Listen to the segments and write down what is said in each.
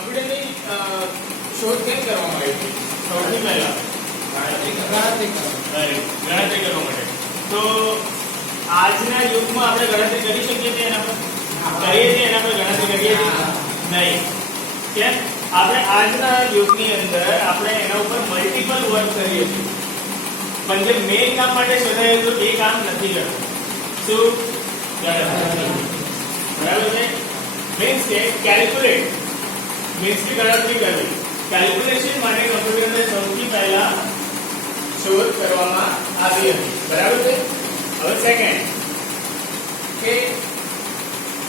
કમ્પ્યુટરની શોધ કેમ કરવામાં આવી હતી? સૌથી પહેલા ગણતરી કરવા માટે. તો આજના યુગમાં આપણે ગણતરી કરી શકીએ છીએ એના પર? કરીએ છીએ એના પર ગણતરી કરીએ છીએ? નહીં. કેમ? આપણે આજના યુગની અંદર આપણે એના ઉપર મલ્ટીપલ વર્ક કરીએ છીએ, પણ જે મેઇન કામ માટે શોધાયેલું હતું એ કામ નથી કરતું. શું? બરાબર છે. મીન્સ કે કેલ્ક્યુલેટ મીન્સ કે ગણતરી કરવી. કેલ્ક્યુલેશન માટે કમ્પ્યુટરને સૌથી પહેલા શોધ કરવામાં આવી હતી. બરાબર છે. હવે સેકન્ડ કે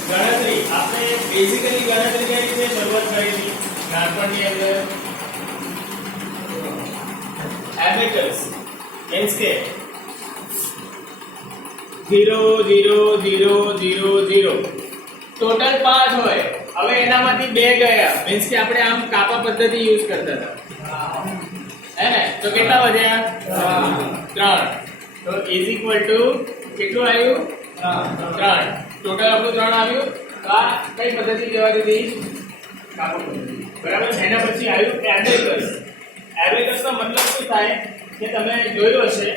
ગણતરી આપણે બેઝિકલી ગણતરી કઈ રીતે શરૂઆત કરી હતી નાનપણની અંદર? એબેકસ મીન્સ કે 0 0 0 0 0 ટોટલ 5 હોય. હવે એનામાંથી 2 ગયા મીન્સ કે આપણે આમ કાપા પદ્ધતિ યુઝ કરતા હતા, હે ને? તો કેટલા વધ્યા? 3. તો ઇઝ ઇક્વલ ટુ કેટલું આવ્યું? 3. ટોટલ આપણું 3 આવ્યું. તો આ કઈ પદ્ધતિ કહેવાતી હતી? કાપા પદ્ધતિ. બરાબર. એના પછી આવ્યું એબેકસ. એબેકસ નો મતલબ શું થાય કે તમે જોયું હશે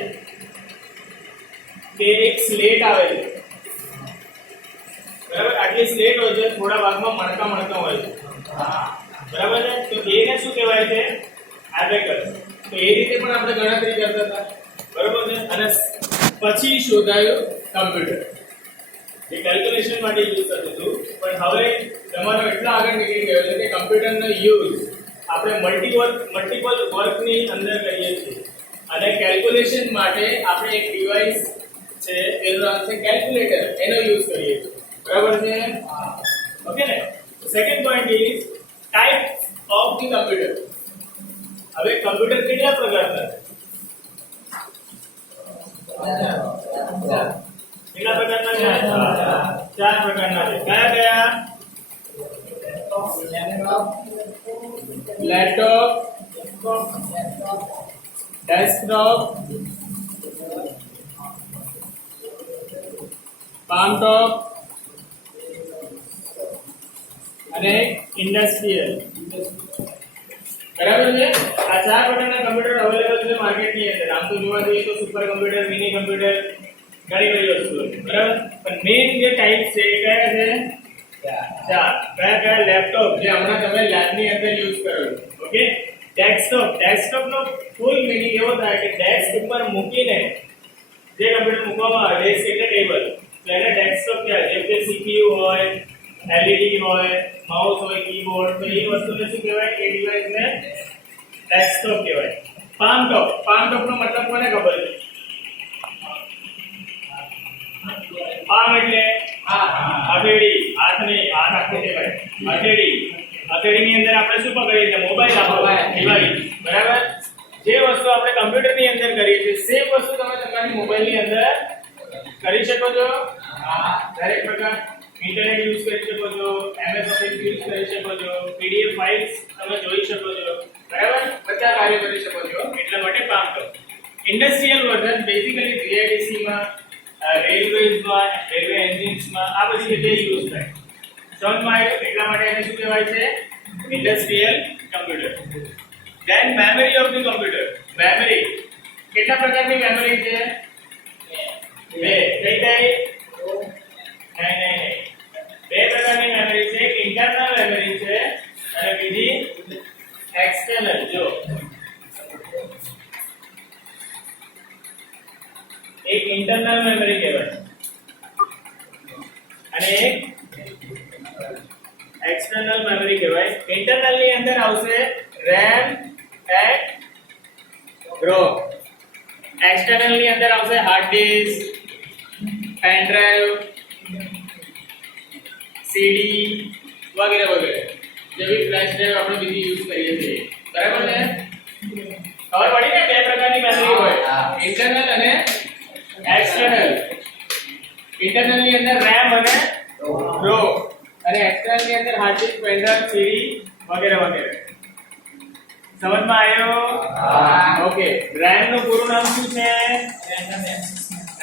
કે એક સ્લેટ આવે છે, બરાબર? આટલી સ્લેટ હોય છે, થોડા ભાગમાં મણકા હોય છે, બરાબર છે? તો એને શું કહેવાય છે? એબેકસ. તો એ રીતે પણ આપણે ગણતરી કરતા હતા, બરાબર છે? અને પછી શોધાયું કમ્પ્યુટર, જે કેલ્ક્યુલેશન માટે યુઝ થતું હતું. પણ હવે તમારો એટલા આગળ નીકળી ગયો છે કે કમ્પ્યુટરનો યુઝ આપણે મલ્ટીપલ વર્કની અંદર કરીએ છીએ. અને કેલ્ક્યુલેશન માટે આપણે એક ડિવાઇસ છે, એનું નામ છે કેલ્ક્યુલેટર, એનો યુઝ કરીએ છીએ. બરાબર છે? ઓકે ને? Second point is type of the computer. હવે કમ્પ્યુટર કેટલા પ્રકારના છે? કેટલા પ્રકારના છે? 4 પ્રકારના છે. કયા કયા? લેપટોપ, ડેસ્કટોપ, પામ ટોપ અને ઇન્ડસ્ટ્રીયલ. બરાબર છે? આ 4 પ્રકારના કમ્પ્યુટર અવેલેબલ છે માર્કેટની અંદર. આમ તો જોવા જઈએ તો સુપર કમ્પ્યુટર, મિની કમ્પ્યુટર, ઘણી બધી વસ્તુઓ છે, બરાબર? પણ મેઇન જે ટાઈપ છે એ કયા છે? 4. કયા? લેપટોપ, જે હમણાં તમે લેબની અંદર યુઝ કરો છો. ઓકે. ડેસ્કટોપ નો ફૂલ મીનિંગ એવો થાય કે ડેસ્ક ઉપર મૂકીને જે કમ્પ્યુટર મૂકવામાં આવે, ડેસ્ક એટલે ટેબલ, તો એને ડેસ્કટોપ કહેવાય. જેમ કે CPU હોય, LED હોય, માઉસ હોય, કીબોર્ડ, તો એ વસ્તુને શું કહેવાય? એ ડિવાઇસને ડેસ્કટોપ કહેવાય. પામ ટોપ નો મતલબ કોને ખબર છે? પામ એટલે હથેળી, હાથની, હાથ આખો કહેવાય હથેળીની અંદર આપણે શું પકડીએ છીએ? મોબાઈલ આપણો ડિવાઇસ, બરાબર? જે વસ્તુ આપણે કમ્પ્યુટરની અંદર કરીએ છીએ સેમ વસ્તુ તમે તમારી મોબાઈલની અંદર કરી શકો છો. દરેક પ્રકાર ઇન્ટરનેટ યુઝ કરી શકો છો, MS ઓફિસ યુઝ કરી શકો છો, PDF ફાઇલ્સ તમે જોઈ શકો છો, બરાબર? બધા કાર્યો કરી શકો છો. એટલા માટે પામ ટોપ. ઇન્ડસ્ટ્રીયલ વર્ઝન બેઝિકલી GIDC માં, રેલવેઝમાં, રેલવે એન્જિન્સમાં આ બધી જગ્યાએ યુઝ થાય. સમજમાં આવ્યું? એટલા માટે એને શું કહેવાય છે? Industrial computer. Then memory of the computer. Memory કેટલા પ્રકારની મેમરી છે? 2. કઈ? નહીં. 2 પ્રકારની મેમરી છે. એક ઇન્ટરનલ મેમરી છે અને બીજી એક્સટર્નલ. જો એક ઇન્ટરનલ મેમરી કહેવાય અને એક એક્સટર્નલ મેમરી કહેવાય. ઇન્ટરનલ ની અંદર આવશે RAM and ROM. એક્સટર્નલ ની અંદર આવશે hard disk, pen drive, CD વગેરે વગેરે, જેવી ફ્લેશ ડ્રાઈવ આપણે બીજી યુઝ કરીએ છીએ. બરાબર છે? ખબર પડી ને? 2 પ્રકારની મેમરી હોય, ઇન્ટરનલ અને એક્સટર્નલ. ઇન્ટરનલ ની અંદર RAM અને ROM અને એક્સટર્નલ ની અંદર hard disk, pen drive, CD વગેરે વગેરે. સમજમાં આવ્યો? ઓકે. RAM નું પૂરું નામ શું છે?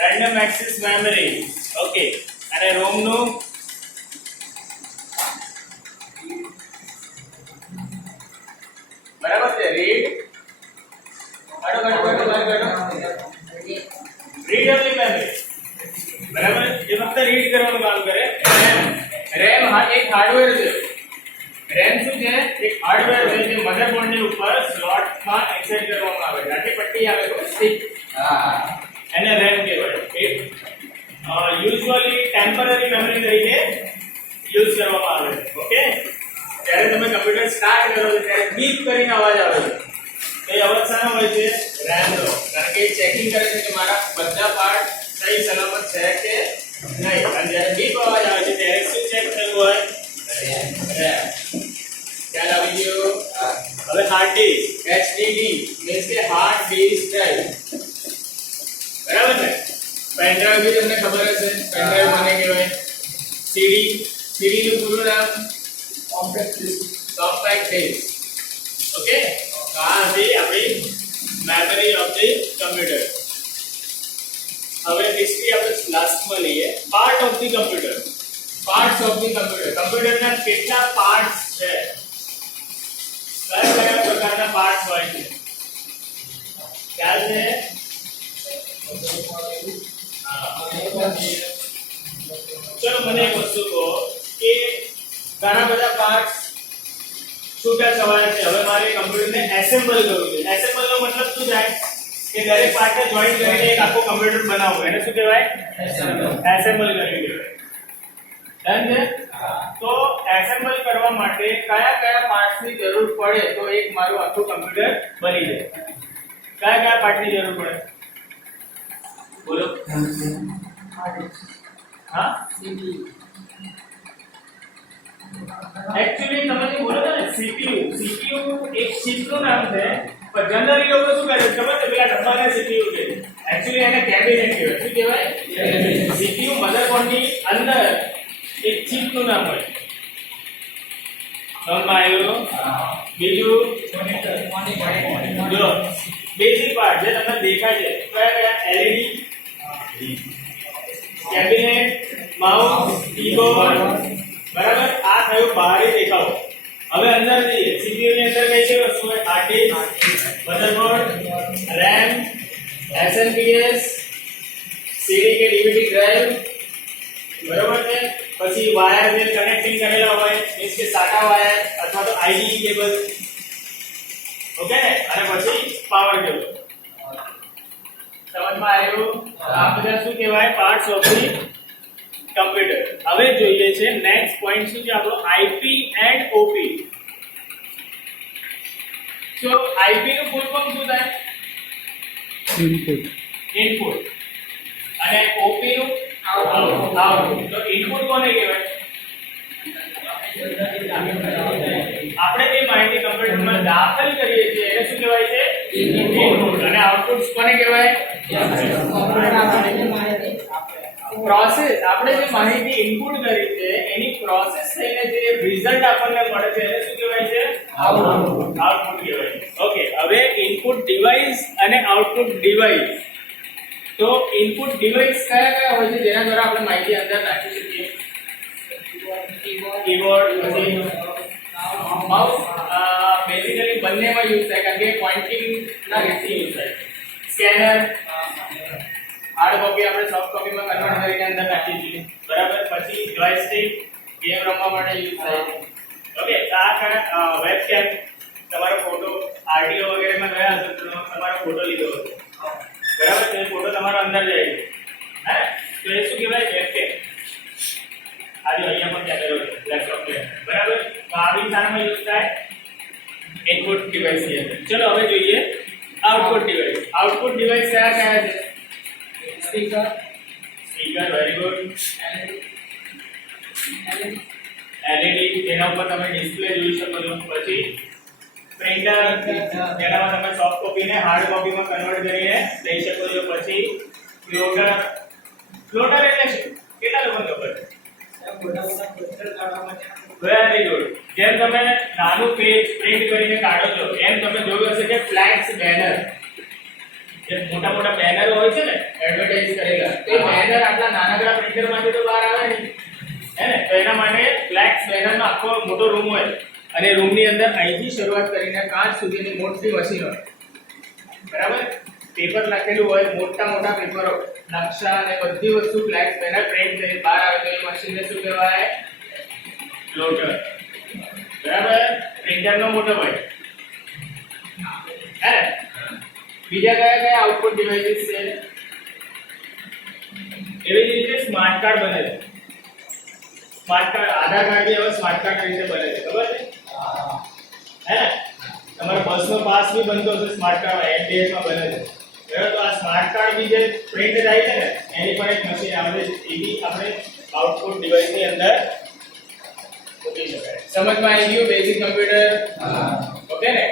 Random access memory. ઓકે. અને ROM નું બરાબર છે રીડ રીડેબલ મેમરી બરાબર એ ફક્ત રીડ કરવાનું કામ કરે રેમ એક હાર્ડવેર છે રેમ શું છે એક હાર્ડવેર છે જે મધરબોર્ડ ની ઉપર સ્લોટમાં એક્સેસ કરવામાં આવે છે આટલી પટ્ટી આવે તો સ્ટિક એને રેમ કહેવાય એક યુઝ્યુઅલી ટેમ્પરરી મેમરી તરીકે યુઝ કરવામાં આવે છે ઓકે જ્યારે તમે કમ્પ્યુટર સ્ટાર્ટ કરો છો ત્યારે બીપ કરીને અવાજ આવે છે તો એ અવાજ શાનો હોય છે રેમ નો કારણ કે ચેકિંગ કરે છે કે મારા બધા પાર્ટ સહી સલામત છે કે નહીં અને જ્યારે બીપ અવાજ આવે છે ત્યારે શું ચેક થયું હોય રેમ ખ્યાલ આવી ગયો હવે હાર્ડ ડિસ્ક HDD means કે હાર્ડ ડિસ્ક ડ્રાઈવ બરાબર ને પેન ડ્રાઈવ બી તમને ખબર હશે પેન ડ્રાઈવ મને કહેવાય CD નું પૂરું નામ કોમ્પેક્ટ ડિસ્ક ઓકે આ હતી આપણી મેમરી ઓફ ધ કમ્પ્યુટર હવે હિસ્ટ્રી આપણે લાસ્ટમાં લઈએ part of the computer parts of the computer કમ્પ્યુટરના કેટલા પાર્ટ્સ છે કયા કયા પ્રકારના પાર્ટ્સ હોય છે ખ્યાલ છે ચલો મને એક વસ્તુ કહો કે ઘણા બધા પાર્ટ્સ છૂટા છવાયા છે હવે મારે કમ્પ્યુટરને એસેમ્બલ કરવું છે એસેમ્બલ નો મતલબ શું થાય કે દરેક પાર્ટને જોઈન્ટ કરીને એક આખો કમ્પ્યુટર બનાવવું એને શું કહેવાય એસેમ્બલ કરવી કહેવાય ડન છે તો એસેમ્બલ કરવા માટે કયા કયા પાર્ટ્સની જરૂર પડે તો એક મારું આખું કમ્પ્યુટર બની જાય કયા કયા પાર્ટની જરૂર પડે બોલો હા एक्चुअली તમે જે બોલો છો ને CPU એક ચિપ નું નામ છે પણ જનરલી લોકો શું કરે ખબર છે પેલા ડબ્બાને CPU કહે एक्चुअली એને કેબિનેટ કહેવાય શું કહેવાય CPU મધરબોર્ડ ની અંદર એક ચિપ નું નામ હોય સમજમાં આવ્યું બીજું જો બેઝિક પાર્ટ જે તમને દેખાય છે કયા કયા LED કેબિનેટ માઉસ કીબોર્ડ બરાબર આ થયું બહારી દેખાવ હવે અંદર જઈએ CPU ની અંદર કઈ કઈ વસ્તુ હોય hard disk motherboard RAM SNPS CD કે DVD ડ્રાઈવ બરાબર છે પછી વાયર જે કનેક્ટિંગ કરેલા હોય મીન્સ કે સાટા વાયર અથવા તો IDE કેબલ ઓકે ને અને પછી પાવર કેબલ સમજમાં આવ્યું આ બધા શું કહેવાય પાર્ટ્સ ઓફ ધી કમ્પ્યુટર હવે જોઈએ છે નેક્સ્ટ પોઈન્ટ શું છે આપણો IP and OP so IP નું ફૂલ ફોર્મ શું થાય ઇનપુટ અને OP નું આઉટપુટ તો ઇનપુટ કોને કહેવાય આપણે જે માહિતી કમ્પ્યુટરમાં દાખલ કરીએ છીએ એને શું કહેવાય છે ઇનપુટ અને આઉટપુટ કોને કહેવાય પ્રોસેસ આપણે જે માહિતી ઇનપુટ કરી છે એની પ્રોસેસ થઈને જે રિઝલ્ટ આપણને મળે છે એને શું કહેવાય છે આઉટપુટ કહેવાય ઓકે હવે ઇનપુટ ડિવાઇસ અને આઉટપુટ ડિવાઇસ તો ઇનપુટ ડિવાઇસ કયા કયા હોય છે જેના દ્વારા આપણે માહિતી અંદર નાખી શકીએ કીબોર્ડ માઉસ બેઝિકલી બંનેમાં યુઝ થાય કારણ કે પોઇન્ટિંગ ના રીતે યુઝ થાય સ્કેનર હાર્ડ કોપી આપણે સોફ્ટ કોપીમાં કન્વર્ટ કરીને અંદર નાખી દઈએ બરાબર પછી જોયસ્ટિક ગેમ રમવા માટે યુઝ થાય ઓકે આ વેબકેમ તમારો ફોટો આરટીઓ વગેરેમાં ગયા હશે તો તમારો ફોટો લીધો હશે બરાબર તે ફોટો તમારો અંદર જાય હે તો એ શું કહેવાય વેબકેમ આજે અહીંયા પણ કેમેરો છે લેપટોપ છે બરાબર તો આ બી સારામાં યુઝ થાય ઇનપુટ ડિવાઇસ ની અંદર ચલો હવે જોઈએ આઉટપુટ ડિવાઇસ કયા કયા છે સ્પીકર વેરી ગુડ LED જેના ઉપર તમે ડિસ્પ્લે જોઈ શકો છો પછી પ્રિન્ટર જેનામાં તમે સોફ્ટ કોપીને હાર્ડ કોપીમાં કન્વર્ટ કરીને લઈ શકો છો પછી ફ્લોટર એટલે શું કેટલા લોકોને ખબર છે વેરી ગુડ જેમ તમે નાનું પેજ પ્રિન્ટ કરીને કાઢો છો એમ તમે જોયું હશે કે ફ્લેક્સ બેનર જે મોટા મોટા બેનરો હોય છે ને એડવર્ટાઇઝ કરેલા તે બેનર આટલા નાનકડા પ્રિન્ટર માંથી તો બહાર આવે નહીં હે ને તો એના માટે ફ્લેક્સ બેનર નો આખો મોટો રૂમ હોય અને રૂમની અંદર અહીંથી શરૂઆત કરીને કાચ સુધીની મોટી મશીન હોય, બરાબર? પેપર લખેલું હોય, મોટા મોટા પેપરો, નકશા અને બધી વસ્તુ બ્લેક પેન પ્રિન્ટ કરી બહાર આવે તો એ મશીનને શું કહેવાય? પ્લોટર. બરાબર? પ્રિન્ટરનો મોટો હોય, હે ને? બીજા કયા કયા આઉટપુટ ડિવાઇસીસ છે? એવી જ રીતે સ્માર્ટ કાર્ડ બને છે. સ્માર્ટ કાર્ડ, આધાર કાર્ડ બી હવે સ્માર્ટ કાર્ડ રીતે બને છે, ખબર છે? હે ને? તમારો બસનો પાસ બી બનતો હશે સ્માર્ટ કાર્ડ, એનડીએસ માં બને છે. બરાબર? તો આ સ્માર્ટ કાર્ડ બી જે પ્રિન્ટ થાય છે ને, એની પણ એક મશીન આવે છે, એ બી આપણે આઉટપુટ ડિવાઇસની અંદર મૂકી શકાય. સમજમાં આવી ગયું બેઝિક કમ્પ્યુટર? ઓકે ને?